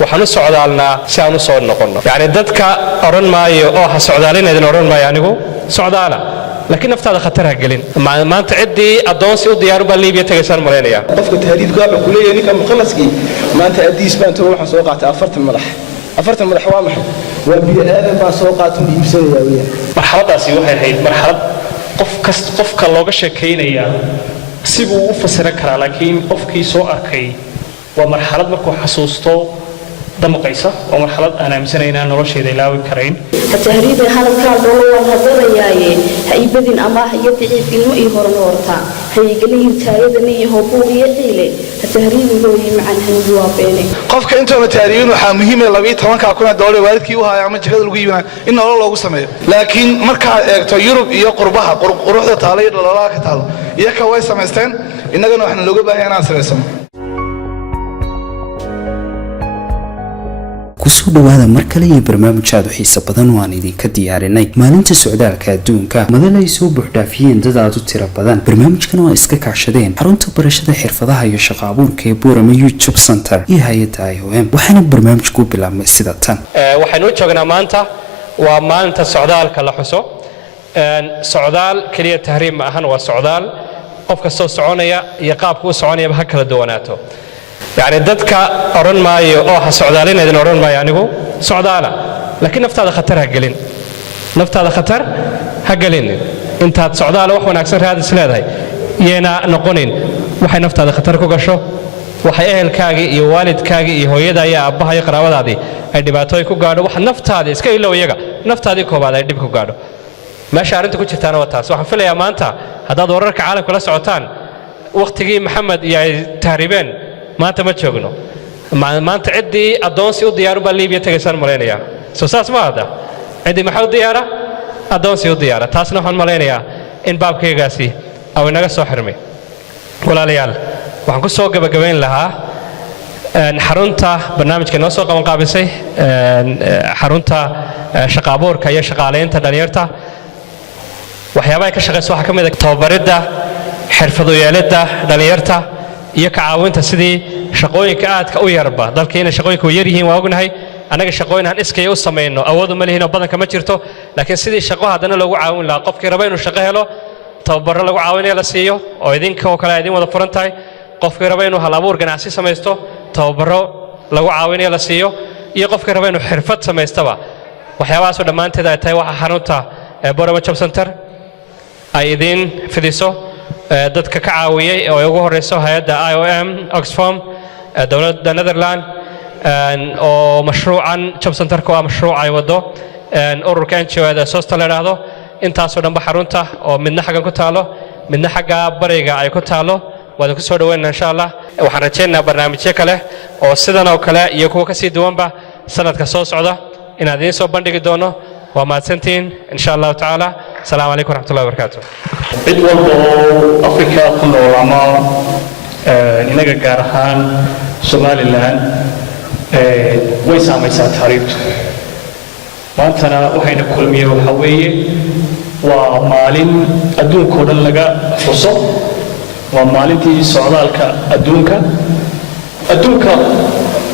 waxaan u socdaalnaa si aan u soo noqonno yani dadka oran maayo oo ha socdaalinaydin oran maayo anigu socdaala laakiin naftaada khatar ha gelin maanta ciddii addoonsi u diyaaru baa liibiya tagaysaan malaynaya qofka tahriibka waxa ku leeyahay ninka mukhallaskii maanta adiis baan tago waxaan soo qaatay 40 madax waa maxay waa biyo aadan baa soo qaatay iibsanaya weeyaan marxaladaasi waxay ahayd marxalad qofka looga sheekaynaya sibuu u fasiran karaa laakiin qofkii soo arkay waa marxalad markuu xasuusto damqaysa oo marxalad aan aaminsanaynaa nolosheeda ilaawi karayn tahriib halka dhoolowal hadalayaaye haybadin ama hay'adii ilmo iyo hornoorta hay'gelin taayadani iyo buuqiye qiile tahriibku macaan hangu waa beelay qofka inta taariikhdu waxa muhiim ah 12 kuna doolar waalidkii u haya ama jikada lagu yimaado in nolol loogu sameeyo laakiin marka eegto Yurub iyo qurbaha quruxda taalay dhalalaha ka taalo iyaka way sameysteen innagana waxaan looga baahan yahay sameysano kusoo dhawaada mar kale iyo barnaamij aad u xiiso badan oo aan idinka diyaarinay maalinta socdaalka adduunka madal ay soo buuxdhaafiyeen dad aad u tiro badan barnaamijkan oo iska kaashadeen xarunta barashada xirfadaha iyo shaqo abuurka ee Boorama YouTube Center iyo hay'adda IOM waxaana barnaamijku bilaabmay sida tan waxaynu joognaa maanta waa maalinta socdaalka la xuso socdaal kaliya tahriib ma ahan waa socdaal qof kastoo soconaya iyo qaabka uu soconaya ha kala duwanaato يعني dadka oran maayo oo ha socdaalinaydin oran maayo anigu socdaala laakiin naftaada khatar ha gelin intaad socdaal wax wanaagsan raadis leedahay yeena noqonin waxay naftaada khatar ku gasho waxay ehelkaaga iyo waalidkaaga iyo hooyada iyo aabaha iyo qaraabadaadii ay dhibaatooyin ku gaadho wax naftaada iska ilaw iyaga naftaadii koobaad ay dhib ku gaadho meesha arinta ku jirtaan waa taas waxaan filayaa maanta hadaad wararka caalamka la socotaan waqtigii maxamed iyo ay tahriibeen maanta ma joogno maanta ciddii addoonsi u diyaaru baa liibiya tagaysaan malaynaya soo saas ma ahda ciddii maxaa u diyaara addoonsi u diyaara taasna waxaan malaynayaa in baabkaygaasi aw inaga soo xirmay walaalayaal waxaan ku soo gabagabayn lahaa xarunta barnaamijka noo soo qaban qaabisay xarunta shaqo abuurka iyo shaqaaleynta dhalinyarta waxyaabaha ka shaqeysa waxaa ka mid ah tababaridda xirfad u yeelidda dhalinyarta iyo ka caawinta sidii shaqooyinka aadka u yarba dalkeena shaqooyinka way yar yihiin waa ognahay anaga shaqooyin aan iskay u sameeyno awood uma leeyahay badanka ma jirto laakiin sidii shaqo hadana lagu caawin lahaa qofkii raba inuu shaqo helo tababar lagu caawinayo la siiyo oo idinka oo kale idin wada furan tahay qofkii raba inuu hal abuur ganacsi sameesto tababaro lagu caawinayo la siiyo iyo qofkii raba inuu xirfad sameestaba waxyaabahaas oo dhamaanteed ay tahay waxa xarunta Boorama Job Center ay idin fidiso dadka ka caawiyay oo ugu horeyso hay'adda IOM Oxfam dawladda Netherlands oo mashruucan Job Center ka mashruuc ay wado ururka NGO-da Soosta la yiraahdo intaas oo dhanba xarunta oo midna xagan ku taalo midna xagga bariga ay ku taalo waad ku soo dhaweynaa insha Allah waxaan rajaynayaa barnaamijyo kale oo sidan oo kale iyo kuwa ka sii duwanba sanadka soo socda inaad idin soo bandhigi doono وما سنتين إن شاء الله تعالى السلام عليكم ورحمة الله وبركاته. عد والله أفريقيا كنا العلماء إنك جارهان سومالي لان ويسام يسات حريب. ما أنتنا وحين كل مية وحوية ومالين أدون كودن لقى فصل ومالين تي سعودالك أدونك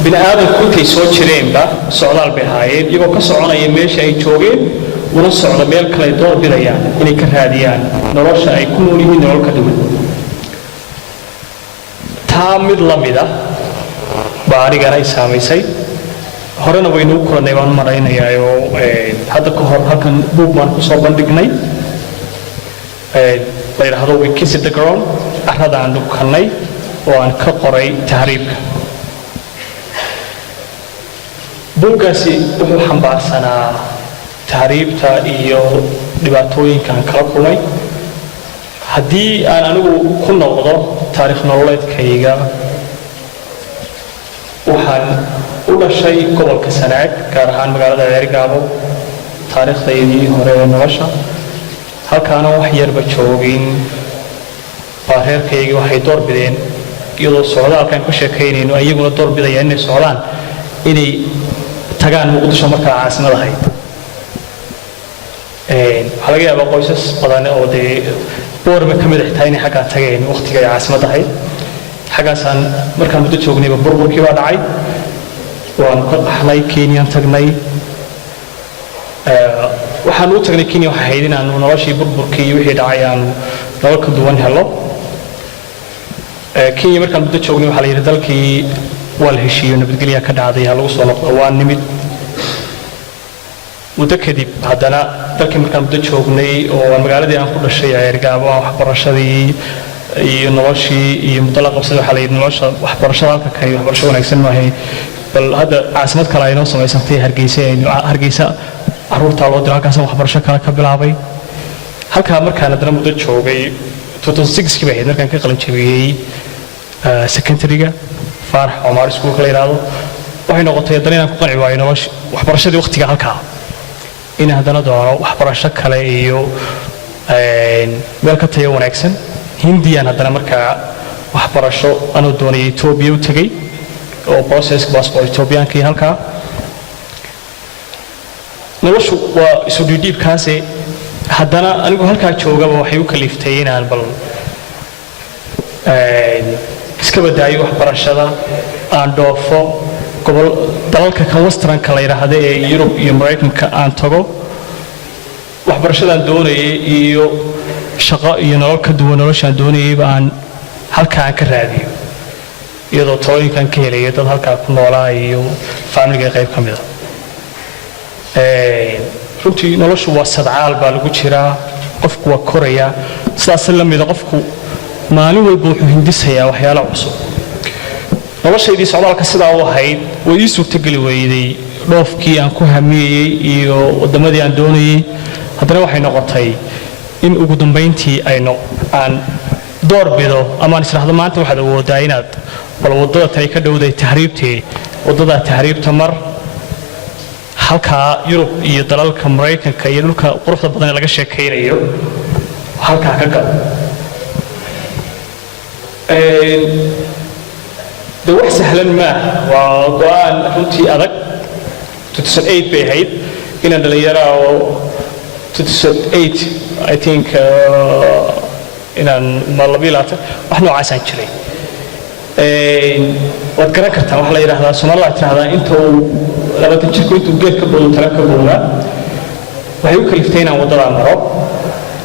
بن آدم كنت يسوي شرين با سعودال بهايين يبغى كسرنا يمشي أي شوغين ونصعد ميل كلا يدور بديان إني كهاديان نرش يكونوا ليه نرول كدوم تامد لميدا باري جاي سامي سي هرنا وينو كنا نيوان مرينا يايو هذا كهر هكذا بوبمان كسبان دقني غير هذا ويكيس الدكرون أحد عنده خناي وعن كقري تهريب buuggaasi wuxuu xambaarsanaa tahriibta iyo dhibaatooyinkan kala kulmay haddii aan anigu ku noqdo taariikh nololeedkayga waxaan u dhashay gobolka Sanaag gaar ahaan magaalada Ceergaabo taariikhdaydii hore ee nolosha halkaana wax yarba joogin reerkaygii waxay door bideen iyadoo socdaalkan ku sheekaynayno ayaguna door bidayaan inay socdaan inay tagaan muqdisho marka caasimada ahayd waxa laga yaabaa qoysas badan oo Boorama ka mid ah inay xagga tageen waqtiga ay caasimada ahayd xaggaasaan markaan muddo joognayba burburkii waa dhacay waanu ka qaxnay kenyaan tagnay waxaan u tagnay kenya waxay ahayd inaanu noloshii burburkii iyo wixii dhacay aanu nolol ka duwan helo kenya markaan muddo joognay waxaa la yidhi dalkii waa la heshiiyo nabadgelyaa ka dhacday ha lagu soo noqdo waa nimid muddo kadib haddana dalkii markaan muddo joognay oo magaaladii aan ku dhashay ceergaabo aan waxbarashadii iyo noloshii iyo muddo la qabsaday waxaa la yidhi nolosha waxbarashada halka kani waxbarasho wanaagsan maahay bal hadda caasimad kale ay noo samaysantay hargeysa caruurtaa loo diro halkaasaan waxbarasho kale ka bilaabay halkaa markaan haddana muddo joogay 2006kii bay ahayd markaan ka qalin jabiyey secondary-ga faarax Omar iskuulka la yiraahdo waxay noqotay haddana inaan ku qanci waayo nolosha waxbarashadii waqtiga halkaa in haddana doono waxbarasho kale iyo meel ka tayo wanaagsan hindiyaan haddana markaa waxbarasho anuu doonayay Ethiopia u tagay oo process passport Ethiopiankii halkaa noloshu waa isu dhiibkaasi haddana anigu halkaa joogaba waxay u kaliftay inaan bal iska badaayo waxbarashada aan dhoofo dalalka kan westernka la yiraahdo ee Yurub iyo Mareykanka aan tago waxbarashadaan doonayay iyo shaqo iyo nolol ka duwan noloshaan doonayay baan halkaa ka raadiyo iyadoo tooyinkan ka helay dad halkaa ku noolaa iyo family-ga qayb ka mid ah runtii noloshu waa sadcaal baa lagu jiraa qofku waa koraya sidaas la mid ah qofku maalin walba wuxuu hindisayaa waxyaalo cusub noloshaydii socdaalka sidaa u ahayd way ii suurtageli weyday dhoofkii aan ku hamiyey iyo wadamadii aan doonayay haddana waxay noqotay in ugu dambayntii aan door bido ama aan israahdo maanta waxaad awoodaa inaad bal wadada tani ka dhowday tahriibtee wadada tahriibta mar halkaa Yurub iyo dalalka Mareykanka iyo dhulka quruxda badan ee laga sheekaynayo halkaa ka gal de wax sahlan ma waa go'aan runtii adag 2008 bay ahayd inaan dhalinyaro oo 2008 I think inaan malabilaata wax noocaasaan jiray waad garan kartaa waxa la yiraahdaa Soomaaliya tiraahdaa inta uu labatan jirku intuu geed ka boodo tala ka booda waxay u kaliftay inaan wadada maro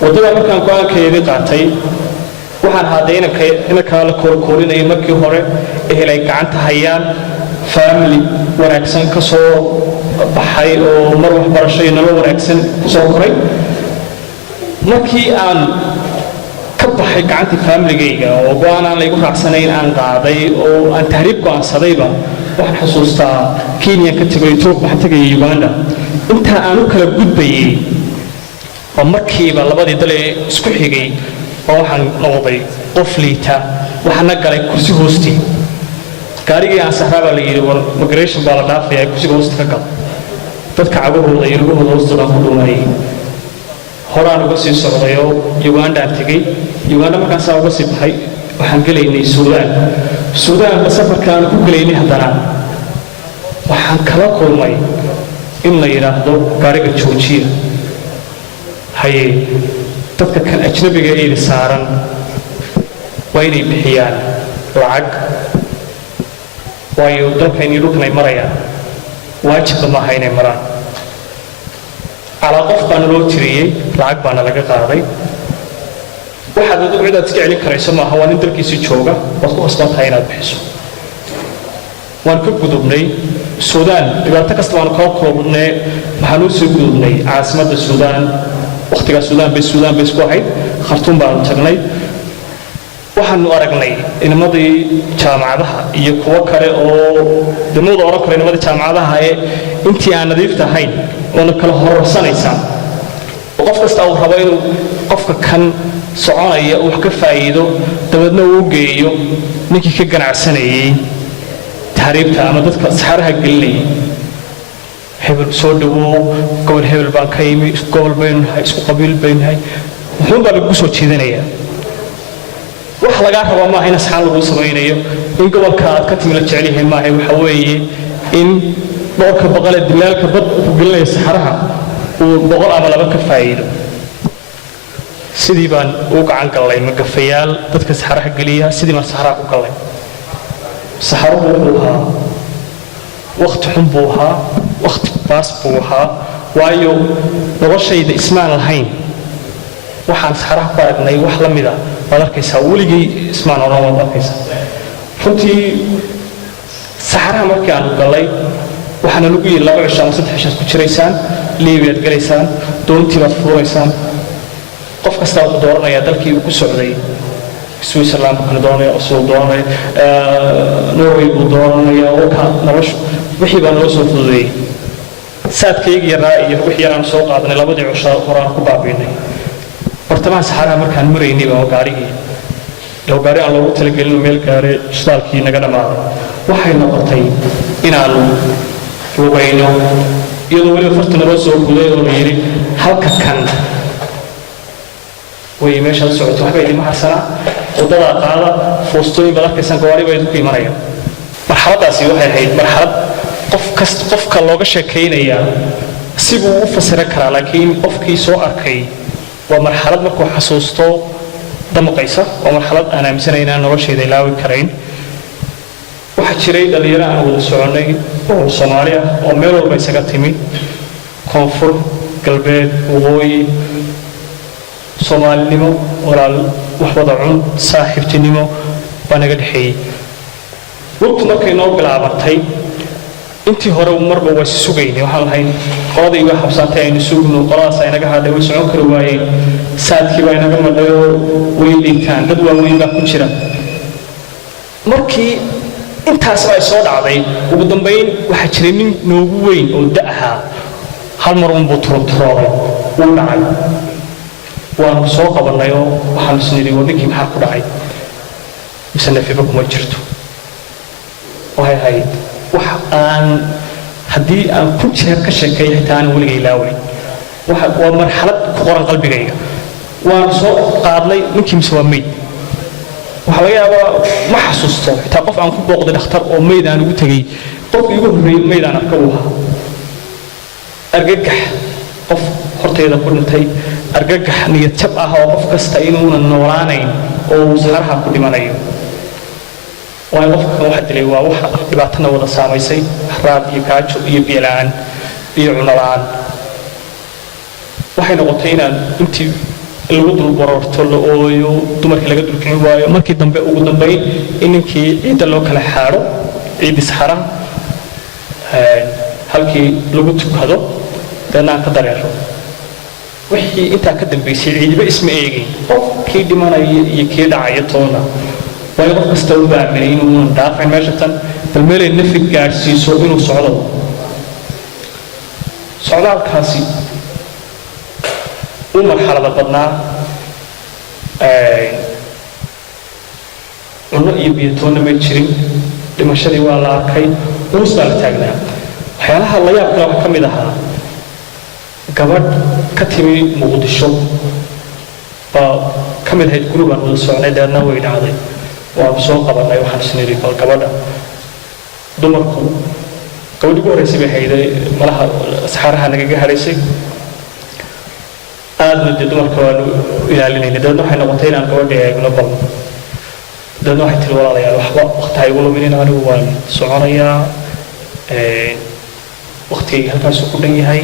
wadada markaan go'aankeedii qaatay waxaan haadayna inaka la koorkoorinayo markii hore ehelay gacanta hayaan family wanaagsan ka soo baxay oo mar waxbarasho iyo nolol wanaagsan ku soo koray markii aan ka baxay gacanta family-gayga oo go'aan aan la igu raacsanayn aan qaaday oo aan tahriib go'aansadayba waxaan xasuustaa Kenya ka tagay Ethiopia waxaan tagay Uganda inta aan u kala gudbayay oo markiiba labadii dal ee isku xigay waxaan noqday qof liita waxaan galay kursi hoosti gaarigii aan saxraaba la yiri war migration baa la dhaafay kursi hoosti ka gal dadka cagahooda iyo lugahooda hoosta ku dhumay horaan uga sii socdayo Uganda aan tagay Uganda markaan saa uga sii baxay waxaan galaynay Suudaan safarkaan ku galaynay haddana waxaan kala kulmay in la yiraahdo gaariga joojiya haye dadka kan ajnabiga ee saaran waa inay bixiyaan lacag waayo dalkayni dhulkanay marayaan waajib ma aha inay maraan على قف بان لو تريي لعق بان laga qaaday waxa dad u ciidaad iska celin karayso ma aha waa in dalkiisa jooga waad ku qasbantahay inaad bixiso waan ka gudubnay Suudaan dhibaato kasta waan ka koobnay waxaan u soo gudubnay caasimadda Suudaan waqtiga Suudaan bay isku ahayd Khartoum baan tagnay waxaan u aragnay inamadii jaamacadaha iyo kuwa kale oo dhammaad oran kale inamadii jaamacadaha ee intii aan nadiif tahayn oo kala horsanaysa qof kasta uu rabo inuu qofka kan soconaya wax ka faa'iido dabadna uu geeyo ninkii ka ganacsanayay tahriibta ama dadka saxaraha gelinayay hebel soo dhawo gobol hebel baan ka yimi gobol baan isku qabiil baan hay wuxuu baa lagu soo jeedinayaa wax laga rabo ma ahayna saxan lagu sameeyo in gobolka aad ka timid la jecel yahay ma ahay waxa weeye in dhowrka boqol ee dilaalka bad ku gelinaya saxaraha uu boqol ama laba ka faa'iido sidii baan u gacan galay magafayaal dadka saxaraha geliya sidii ma saxaraha ku galay saxaruhu wuxuu ahaa waqti xun buu ahaa waqti baas buu ahaa waayo noloshayda ismaan lahayn waxaan saxaraha ku aragnay wax la mida waad arkaysaa weligay ismaan oran waad arkaysaa runtii saxaraha markii aanu gallay waxaana lagu yidhi 2 cisho ama 3 cisho ku jiraysaan liibiyaad galaysaan doontii baad fuulaysaan qof kasta wuxuu dooranayaa dalkii uu ku socday Switzerland buu doonaya Oslo doonaya Norway buu doonaya oo ka noloshu wixii baa noo soo fududeeyay saadkayga yaraa iyo wixii aan soo qaadanay 2 cisho horaan ku baabiinay bartamaha saxaraha markaan maraynay baa gaarigii gaari aan loogu talagelin meel gaare shidaalkii naga dhamaaday waxay noqotay inaanu lugayno iyadoo weliba farta naloo soo guday oo la yidhi halka kan way meeshaad socoto waxba idima harsanaa waddadaa qaada foostooyin baad arkaysaan gawaari baa idinku imanaya marxaladaasi waxay ahayd marxalad qofka looga sheekaynayaa sibuu u fasiran karaa laakiin qofkii soo arkay waa marxalad markuu xasuusto damqaysa waa marxalad aan aaminsanayn inaan noloshayda ilaawi karayn waxaa jiray dhalinyaro aan wada soconnay oo Soomaali ah oo meel walba isaga timi koonfur galbeed waqooyi Soomaalinimo walaal wax wada cun saaxiibtinimo baa naga dhaxeeyay waqti markay noo bilaabatay intii hore marba waa sugaynay waxaan lahayn qoladii iga xabsaatay aynu sugno qoladaas ay naga hadhay way socon kari waayeen saadkii baa inaga madhayo way dhintaan dad waaweyn baa ku jira markii intaas ay soo dhacday ugu dambeyn waxaa jiray nin noogu weyn oo da'aha hal mar uun buu turturooday wuu dhacay waanu soo qabanay oo waxaan isnidhi ninkii maxaa ku dhacay mise nefiba kuma jirto waxay ahayd wax aan haddii aan ku jeer ka sheekeeyo xitaa aan weligay ilaaway waa marxalad ku qoran qalbigayga waan soo qaadnay ninkii mise waa meyd waxa laga yaabaa ma xasuusto xitaa qof aan ku booqday dhakhtar oo meyd aan ugu tegay qofkii ugu horreeyay meyd aan arka uu ahaa argagax qof hortayda ku dhintay argagax niyad jab ah oo qof kasta inuunan noolaanayn oo saxaraha ku dhimanayo waayo qofkan waxa dilay waa waxa dhibaatana wada saamaysay raad iyo gaajo iyo biyo la'aan iyo cunno la'aan waxay noqotay inaan intii lagu dul barorto la ooyo dumarkii laga dulkicin waayo markii dambe ugu dambeyn in ninkii ciidda loo kala xaadho ciiddi saxaraha halkii lagu tukado deedna aan ka dareero wixii intaa ka dambeysay ciidiba isma eegin qofkii dhimanaya iyo kii dhacaya toona waayo qof kasta u baaminay inuunan dhaafin meesha tan bal meelay nafi gaadhsiiso inuu socdo socdaalkaasi u marxalada badnaa cunno iyo biyatoonna may jirin dhimashadii waa la arkay uus baa la taagnaa waxyaalaha la yaab kale waxaa ka mid ahaa gabadh ka timi muqdisho baa ka mid ahayd gurubaan wada socnay deedna way dhacday waanu soo qabanay waxaan isnidhi bal gabadha dumarku gabadhii ugu horreysay bay hayday malaha saxaaraha nagaga hadhaysay aadna dee dumarka waanu ilaalinaynay deedna waxay noqotay inaan gabadha eegno bal deedna waxay tiri walaalayaal waxba waqti ha igu luminin anigu waan soconayaa waqtigayga halkaasuu ku dhan yahay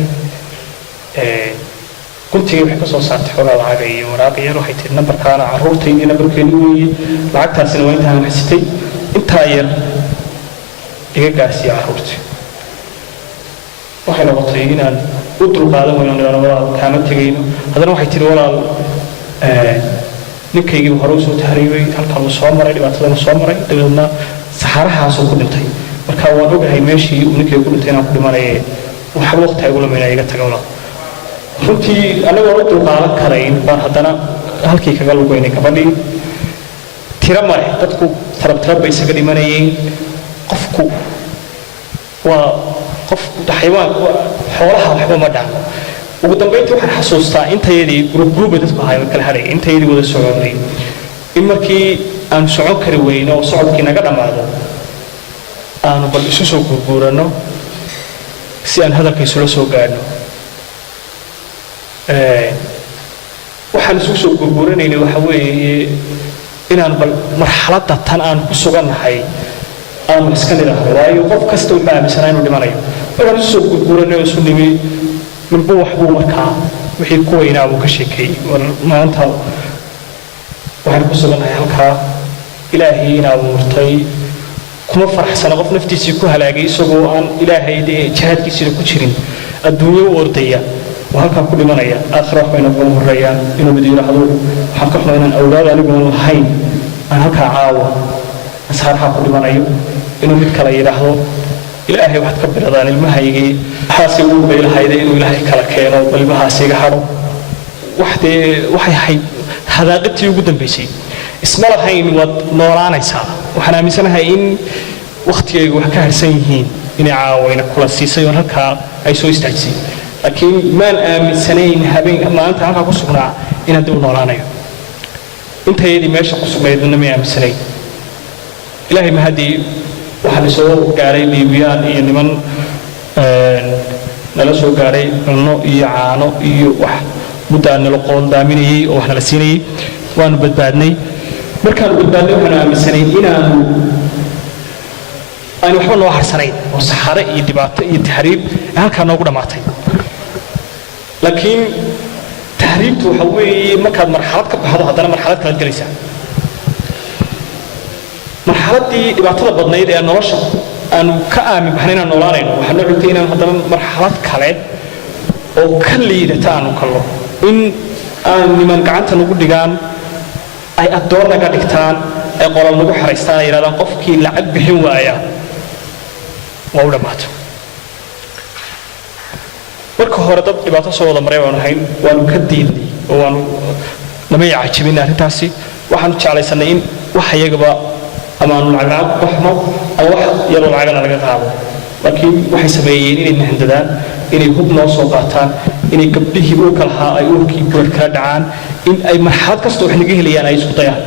guntigii waxay ka soo saartay xogaa lacaga iyo waraaq yar waxay tiri nambarkaana carruurtaydii nambarkeedu weeye lacagtaasina waa intaan haysatay intaa yar iga gaarsiiya carruurtii waxay noqotay inaan u dulqaadan weyno nidhaano walaal kaama tegayno haddana waxay tiri walaal ninkaygiiba hore usoo tahriibay halkan uu soo maray dhibaatadana soo maray dabeedna saxarahaasuu ku dhintay marka waan ogahay meeshii uu ninkayga ku dhintay inaan ku dhimanaye waxba waqti ha igu lumayna iga taga walaal runtii anagoo u dulqaadan karayn baan haddana halkii kaga lugaynay gabadhii tiro male dadku tarab bay isaga dhimanayeen qofku waa qof xayawaan xoolaha waxba ma dhaco ugu dambeyntii waxaan xasuustaa intayadii gurubbay dadku ahaayeen kala hadhay intayadii wada soconay in markii aan socon kari weyno oo socodkii naga dhammaado aanu bal isu soo gurguuranno si aan hadalka isula soo gaadhno waxaan isugu soo gurguuranaynay waxa weeye inaan bal marxaladda tan aan ku sugannahay aanu iska nidhaahdo waayo qof kasta wuxuu aaminsanaa inuu dhimanayo markaan isu soo gurguranay oo isu nimi minba waxbuu markaa wixii ku weynaa buu ka sheekeeyey war maanta waxaan ku sugannahay halkaa ilaahay in abuurtay kuma faraxsana qof naftiisii ku halaagay isagoo aan ilaahay jihaadkiisina ku jirin adduunyo u ordaya oo halkaa ku dhimanaya aakhira wax bayna uga horreeyaan inuu mid yidhaahdo waxaan ka xumaa inaan awlaad anigoon lahayn aan halkaa caawa asaarxaa ku dhimanayo inuu mid kale yidhaahdo ilaahay waxaad ka biradaan ilmahaygii waxaasay ugu beylahayda inuu ilaahay kala keeno bal ilmahaas iga hadho waxay ahayd hadaaqadtii ugu dambaysay isma lahayn waad noolaanaysaa waxaan aaminsanahay in wakhtigaygu wax ka harsan yihiin inay caawayna kula siisay oo halkaa ay soo istaajisay laakiin maan aaminsanayn habeen maanta halkaa ku sugnaa in haddii u noolaanayo intayadii meesha ku sugnaydna may aaminsanayn ilaahay mahadii waxaan soo gaaray liibiyaan iyo niman nala soo gaaray cunno iyo caano iyo wax muddo aan nala qoondaaminayey oo wax nala siinayey waanu badbaadnay markaanu badbaadnay waxaanu aaminsanayn inaanu aan waxba noo harsanayn oo saxare iyo dhibaato iyo tahriib halkaa noogu dhammaatay laakiin tahriibtu waxa weeye markaad marxalad ka baxdo haddana marxalad kala gelaysaa marxaladdii dhibaatada badnayd ee nolosha aanu ka aamin baxnay inaan noolaanayno waxaa noo cugtay inaan haddana marxalad kale oo ka liidata aanu kallo in aan niman gacanta nagu dhigaan ay addoon naga dhigtaan ay qolal nagu xaraystaan ay yidhahdaan qofkii lacag bixin waaya waa u dhammaato marka hore dad dhibaato soo wada maray baanu ahayn waanu ka diidnay oo waanu nama yacajibin arrintaasi waxaanu jeclaysanay in wax iyagaba ama aanu lacag ku baxno ama wax yaroo lacagana laga qaado laakiin waxay sameeyeen inay nahandadaan inay hub noo soo qaataan inay gabdhihii uurka lahaa ay uurkii goor kala dhacaan in ay marxalad kasta wax naga helayaan ay isku dayaan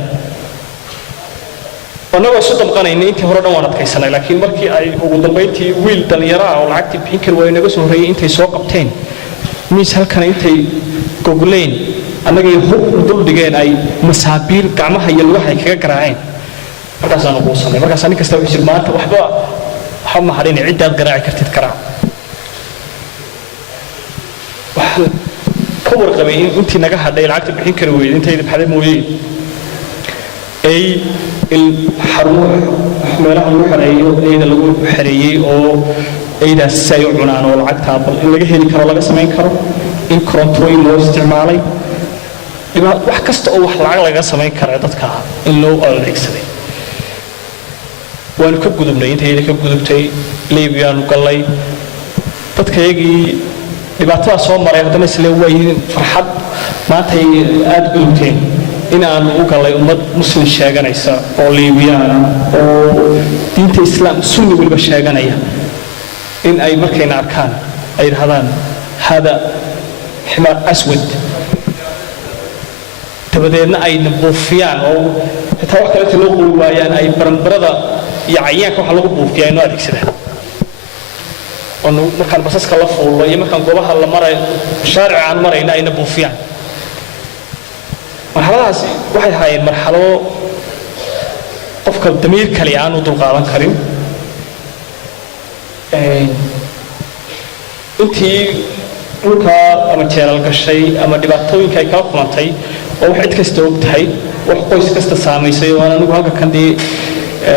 annagoo isu damqanayna intii hore dhan waan adkaysanay laakiin markii ay ugu dambayntii wiil dhallinyaro ah oo lacagtii bixin kari waayo naga soo horreeyey intay soo qabteen miis halkana intay gogleen annagay hub dul dhigeen ay masaabiir gacmaha iyo lugaha ay kaga garaaceen markaasaanu quusanay markaasaa nin kasta wuxuu jir maanta waxba ma hadhine ciddaad garaaci kartid garaac waxaan ka warqabay in intii naga hadhay lacagta bixin kari weyday intayda baxday mooyeen ay meelaha lagu xereeyo eyda lagu xereeyey oo eydaas si ay u cunaan oo lacagtaa bal in laga heli karo laga samayn karo in korontooyin loo isticmaalay wax kasta oo wax lacag laga samayn kara dadka in loo adeegsaday waanu ka gudubnay intayda ka gudubtay liibiyaanu gallay dadkayagii dhibaatadaa soo maray haddana isle waayiin farxad maantay aada gudubteen in aanu u gallay ummad muslim sheeganaysa oo liibiyaana oo diinta islaam sunni weliba sheeganaya in ay markayna arkaan ay yidhahdaan hada ximaar aswad dabadeedna ayna buufiyaan oo xitaa wax kaleeta loo qori waayaan ay baranbarada iyo cayaanka waxa lagu buufiya ay noo adeegsadaan oo markaan basaska la fuullo iyo markaan goobaha la maray shaarica aan marayna ayna buufiyaan marxaladahaasi waxay ahaayeen marxalado qofka damiir kale aan u dulqaadan karin intii dhulkaa ama jeelal gashay ama dhibaatooyinka ay kala kulantay oo wax cid kasta og tahay wax qoys kasta saamaysay oo aan anigu halka kan dee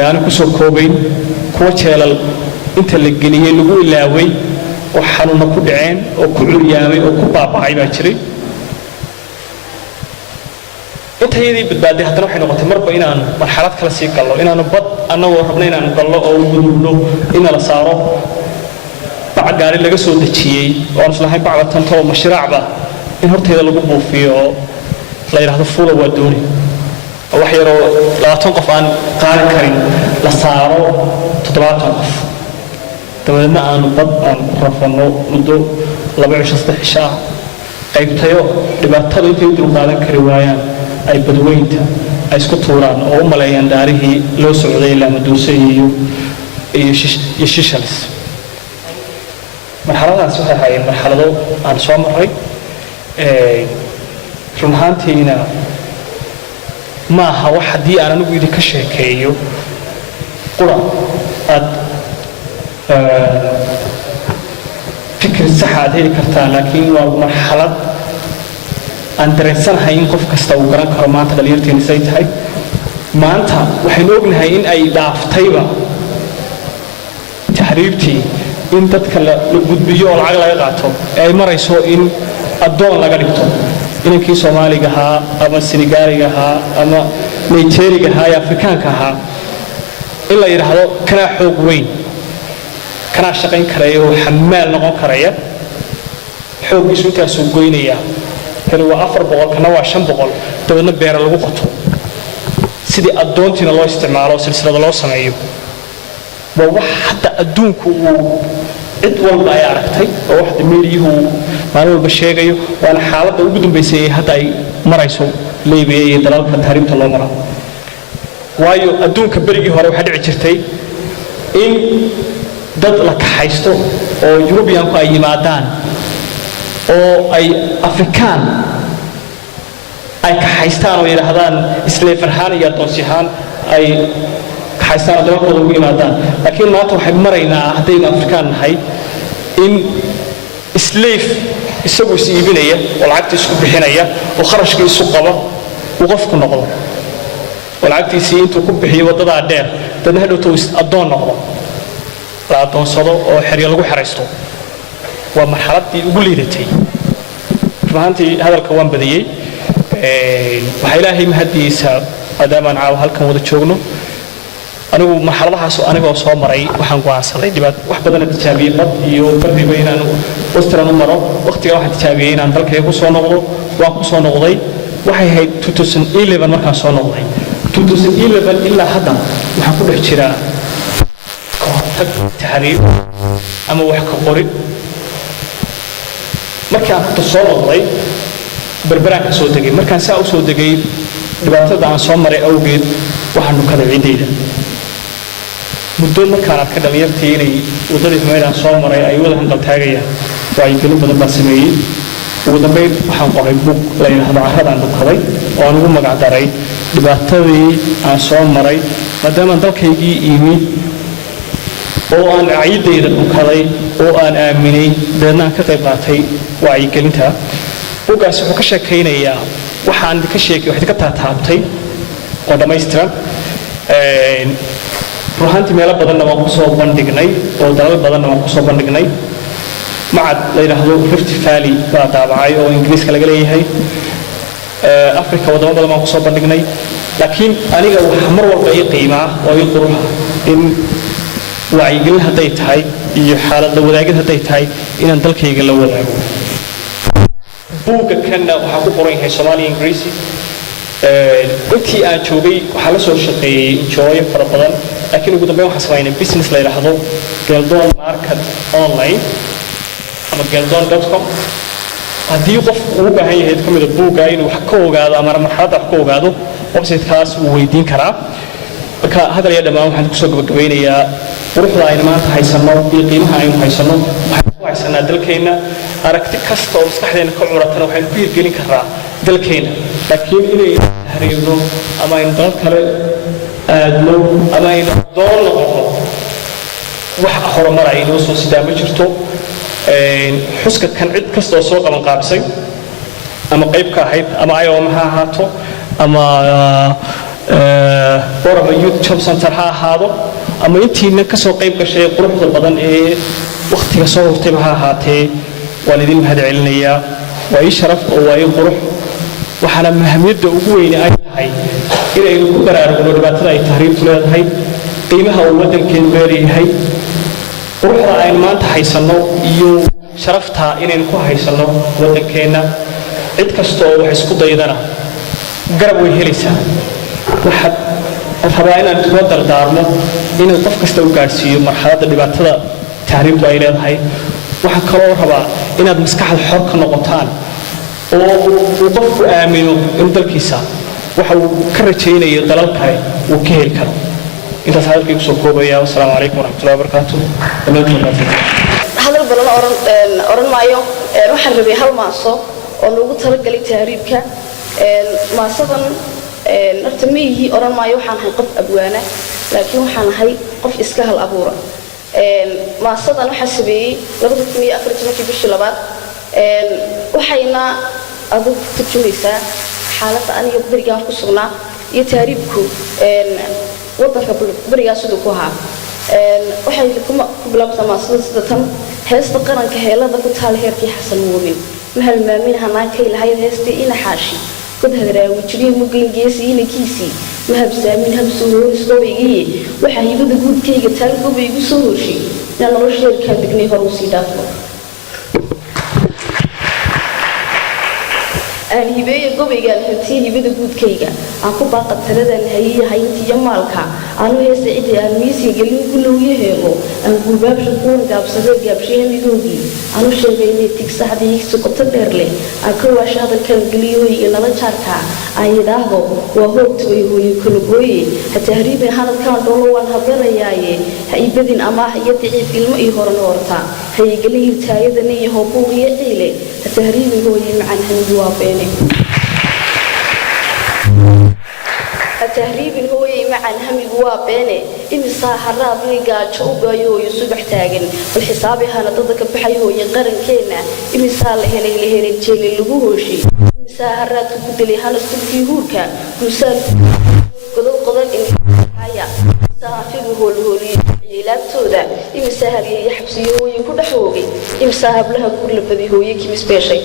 aan kusoo koobayn kuwa jeelal inta la geliyey lagu ilaaway oo xanuuna ku dhaceen oo ku curyaamay oo ku baaba'ay baa jiray intayadii badbaaday haddana waxay noqotay marba inaanu marxalad kala sii gallo inaanu bad annagoo rabna inaanu gallo oo gudubno in la saaro bac gaari laga soo dejiyey oo aan islahayn bacda tanto oo mashraacba in horteeda lagu buufiyo oo la yidhaahdo fuula waa dooni oo wax yaroo 20 qof aan qaadan karin la saaro 70 qof dabadeedna aanu bad aan rafanno muddo 2 cisho 3 cisho qaybtayo dhibaatada intay u dulqaadan kari waayaan ay badweynta ay isku tuuraan oo u maleeyaan daarihii loo socday ilaa maduuse iyo shishalis marxaladaas waxay ahaayeen marxalado aan soo maray run ahaantiina ma aha wax haddii aan anigu idinka sheekeeyo qura aad fikir sax aad heli kartaan laakiin waa marxalad aan dareensanahay in qof kasta uu garan karo maanta dhalinyarteena say tahay maanta waxaynu ognahay in ay dhaaftayba tahriibtii in dadka la gudbiyo oo lacag laga qaato ee ay marayso in addoon laga dhigto inankii soomaaliga ahaa ama senegaaliga ahaa ama nigeriga ahaa ee afrikaanka ahaa in la yidhaahdo kanaa xoog weyn kanaa shaqayn karaya oo xamaal noqon karaya xooggiisu intaasuu goynaya kani waa 400 kana waa 500 dabeedna beera lagu qoto sidii addoontiina loo isticmaalo silsilada loo sameeyo waa wax hadda adduunku uu cid walba ay aragtay oo waxda meeliyuhu maalin walba sheegayo waana xaaladda ugu dambaysay hadda ay marayso Liibiya iyo dalalka tahriibta loo maro waayo adduunka berigii hore waxa dhici jirtay in dad la kaxaysto oo Yurubiyaanku ay yimaadaan oo ay Afrikaan ay kaxaystaan oo yiraahdaan isleefarhaan iyo adoonsihaan ay kaxaystaan dalkooda ugu yimaadaan laakiin maanta waxay maraynaa haddaynu Afrikaan nahay in isleef isagu is iibinaya oo lacagta isku bixinaya oo kharashkiisu qaba uu qofku noqdo oo lacagtiisii intuu ku bixiyo wadada dheer dadna hadhowto addoon noqdo la addoonsado oo xiriir lagu xareysto waa marxaladii ugu liidatay runtii hadalka waan badiyay waxa ilaahay mahadiisa adaaman caaw halkan wada joogno anigu marxaladahaas anigoo soo maray waxaan go'aansaday dibad wax badan tijaabiyay bad iyo bariba inaan Australia u maro waqtiga waxaan tijaabiyay inaan dalkayga ku soo noqdo waan ku soo noqday waxay ahayd 2011 markaan soo noqday 2011 ilaa hadda waxaan ku dhex jiraa tahriib ama wax ka qorid markaan ku soo noqday berberaan ka soo degay markaan saa u soo degay dhibaatada aan soo maray awgeed waxaan nukaday ciidayda muddo markaan ka dhalinyartii inay wadadii xumeydaan soo maray ay wada hanqal taagayaan wacyigelin badan baan sameeyey ugu dambeyn waxaan qoray bug la yidhaahdo carradaan dhukaday oo aan ugu magac daray dhibaatadii aan soo maray maadaama dalkaygii imi oo aan ciidayda dhukaday oo aan aaminay deedna aan ka qayb qaatay wacyigelinta bugaas wuxuu ka sheekaynayaa waxaan ka sheekay wax ka taataabtay oo dhameystiran ruuxantii meelo badanna waan ku soo bandhignay oo dalal badanna waan ku soo bandhignay macad la yiraahdo Rift Valley baa daabacay oo Ingiriiska laga leeyahay Afrika wadamo badan waan ku soo bandhignay laakiin aniga waxa mar walba ay qiimaa oo ay quruxa in wacyigelin hadday tahay iyo xaalad wadaagid hadday tahay inaan dalkayga la wadaago buugga kanna waxaa ku qoran yahay Soomaali Ingiriisi intii aan joogay waxaa la soo shaqeeyay jooyo fara badan laakiin ugu dambeyn waxaan sameynay business la yiraahdo Geldon Market Online ama geldon.com haddii qof uu u baahan yahay kamida buugga inuu wax ka ogaado ama marxaladda wax ka ogaado website-kaas uu weydiin karaa marka hadal iyo dhammaan waxaan ku soo gabagabeynayaa quruxda aynu maanta haysano iyo qiimaha aynu haysano waxaan ku haysanaa dalkeena aragti kasta oo maskaxdeena ka curatana waxaan ku hirgelin karaa dalkeena laakiin inay tahriibno ama aynu dal kale aadno ama aynu doon noqono wax horumar ay noo soo sidaa ma jirto xuska kan cid kasta oo soo qaban qaabsay ama qayb ka ahayd ama ayoo ha ahaato ama Boraba Youth Job Center ha ahaado ama intiina ka soo qayb gashay quruxda badan ee waqtiga soo hortay ha ahaatee waan idin mahad celinayaa waa ii sharaf oo waa ii qurux waxaana muhiimadda ugu weyn ay tahay inaynu ku baraarugno dhibaatada ay tahriibtu leedahay qiimaha uu waddankeenu leeyahay quruxda aynu maanta haysano iyo sharafta inaynu ku haysano waddankeena cid kasta oo wax isku daydana garab way helaysaa waxaad rabaa inaan kula dardaarmo inuu qof kasta u gaarsiiyo marxaladda dhibaatada tahriibtu ay leedahay waxaan kaloo rabaa inaad maskaxda xor ka noqotaan oo uu qofku aamino in dalkiisa waxa uu ka rajaynayo dalal kale uu ka heli karo intaas hadalkii kusoo koobaya wasalaamu calaykum waraxmatullahi wabarakaatu hadal badan oran maayo waxaan rabay hal maaso oo loogu talagalay tahriibka maasadan horta miyihii oran maayo waxaan ahay qof abwaana laakiin waxaan ahay qof iska hal abuura maasadan waxaa sameeyey 2014 bishii labaad waxayna adigu ku turjumaysaa xaaladda aniga berigaan ku sugnaa iyo taariibku waddanka berigaa siduu ku ahaa waxay ku bilaabtaa maasada sida tan heesta qaranka heelada ku taal heerkii xasan muumin ma halmaamin hanaankay lahayd heestii ina xaashi god hadaraawi jiriyey mugeyn geesi inankiisii ma habsaamin habsuu hooris gobaygii waxaa hibada guudkayga taal gobaygu soo horshay inaan nolosha heerkaan degnay hor usii dhaafo aan hibeeya gobaygaan hantiye hibada guudkayga aan ku baaqa taladan hayiya hayntiiyo maalka aanu heesta cidii aan miisii gelin gulowyo heego aan guubaabsha kuwan gaabsadee gaabshay hamigoogii aanu sheegay inay tigsaxdii higsi qoto dheer leh aan ka waasha hadalkan geliyohoyga nala jaarka aan yidhaahdo waa hoogtooy hooye kologooye ha tahriibin hanadkaan dholo waan habeerayaaye ha ibadin amaah iyo diciif ilmo ii horan horta ha igelin hirtaayadana iyo hoobuuq iyo ciile ha tahriibin hooye macan hamigu waa beene تهريب هوي معن همي وابينه إمسا حراب نيجاج وبايو يسبح تاجن والحساب هنا ضدك بحيو يقرن كينا إمسا لهني تشيل اللجوهشي إمسا حرات كدلي هنا في هوركا كسر قدر إن حياة سافر هولي يلاب تودا إمسا هري يحبسي هو يكون حوجي إمسا هبلها كل بدي هو يكمل سبيشي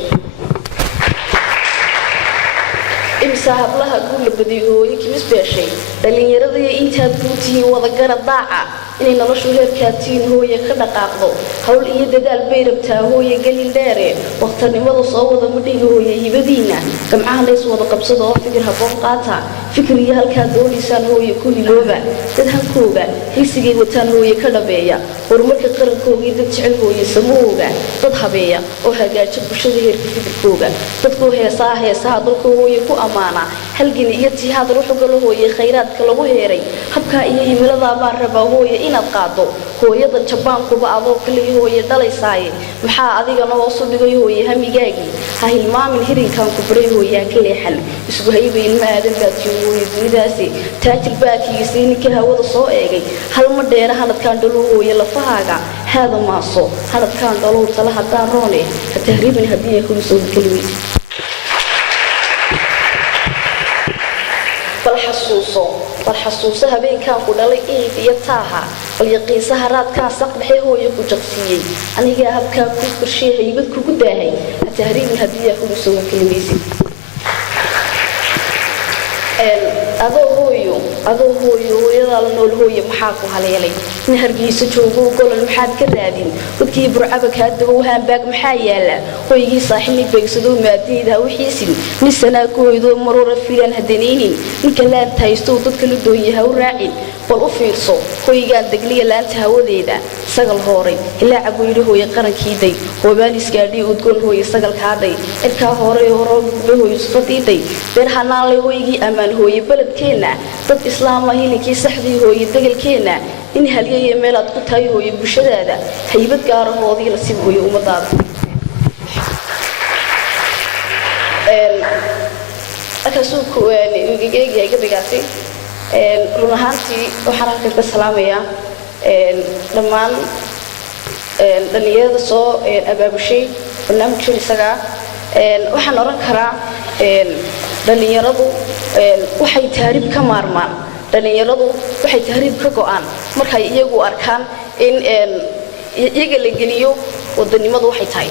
إمسا هبلها كل بدي هو يكمل سبيشي دلين يرضي أنت هتبوتي وذكر الضاعة إن نرشوا هالكاتين هو يخدع قاقضو حول يدد البير بتاعه هو يقلل داري وقت نمضوا صوّد مديه هو يبدينا كم عاليس وضقب صدق فكرها فوقاتها فكري هالكاتون لسان هو يكون لوبا تدهن كوبا هيسجي وتان هو يكلبيا ورمك قرن كوبي تدشعل هو يسموه تضحبيا وهجاج بشذير في الكوبا تدكو هي صاح ضلكو هو يكو أمانة هل جنيتي هذا روح قاله هو خيرات كلامه هيري حبك إيه ملذا باربا هو إن القاضو هو يضل شبان كوبا أبو كله هو يضل يساي محا أذيك أنا وصل بيجي هو يهم يجاجي هاي الماء من هيرين كان كبري هو يأكل حل يسوي بين الماء دلباتي هو يدني داسي تاج الباكي يسيني كهوا الصائغي هل مدير هذا كان دلو هو يلفها هذا ما صو هذا كان دلو صلاح الداروني التهريب الهدية كل صوت كلمة بالحسوسة بين كان قدالي إيه في يتاها واليقين سهرات كان سقبحي هو يكو جقسيي أنا جاهب كان كل شيء يبدكو قداهي التهريب الهدية كل صوت كلمة adoo hooyo hooyada nool hooyo maxaa ku haleelay nahargiisa joogo golol maxaad ka raadin dadkii burcaba ka dabo haanbaag maxaa yaala hooyigii saaxiibni beegsado maadiida wixiisin nisana kooydo marora filan hadaneynin ninka laan taysto dadka la dooyaha u raacin bal u fiirso hooyigaan degliya laanta hawadeeda sagal hooray ilaa cabuuyri hooyo qarankiiday hoobaan iskaadhi udgoon hooyo sagal kaaday irka hooray hooyo sufadiiday beer hanaalay hooyigii amaan hooyo baladkeena dad islaam ah inkii saxdii hooyo degalkeena in haliyay meelaad ku tahay hooyo bulshadaada haybad gaar ah oo la sii hooyo ummadaada akasuu ku weeyay gabigaasi run ahaantii waxaan halkan ka salaamayaa dhammaan dhalinyarada soo abaabushay barnaamijkan isaga waxaan oran karaa dhalinyaradu waxay taariib ka maarmaan dhalinyaradu waxay taariib ka go'aan markay iyagu arkaan in iyaga la geliyo wadanimadu waxay tahay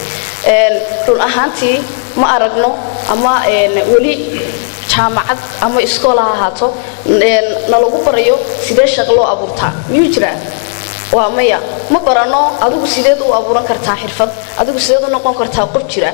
run ahaantii ma aragno ama wali jaamacad ama iskool ha ahaato nalagu barayo sidee shaqo loo abuurtaa miyuu jiraa waa maya ma barano adigu sideed u abuuran kartaa xirfad adigu sideed u noqon kartaa qof jira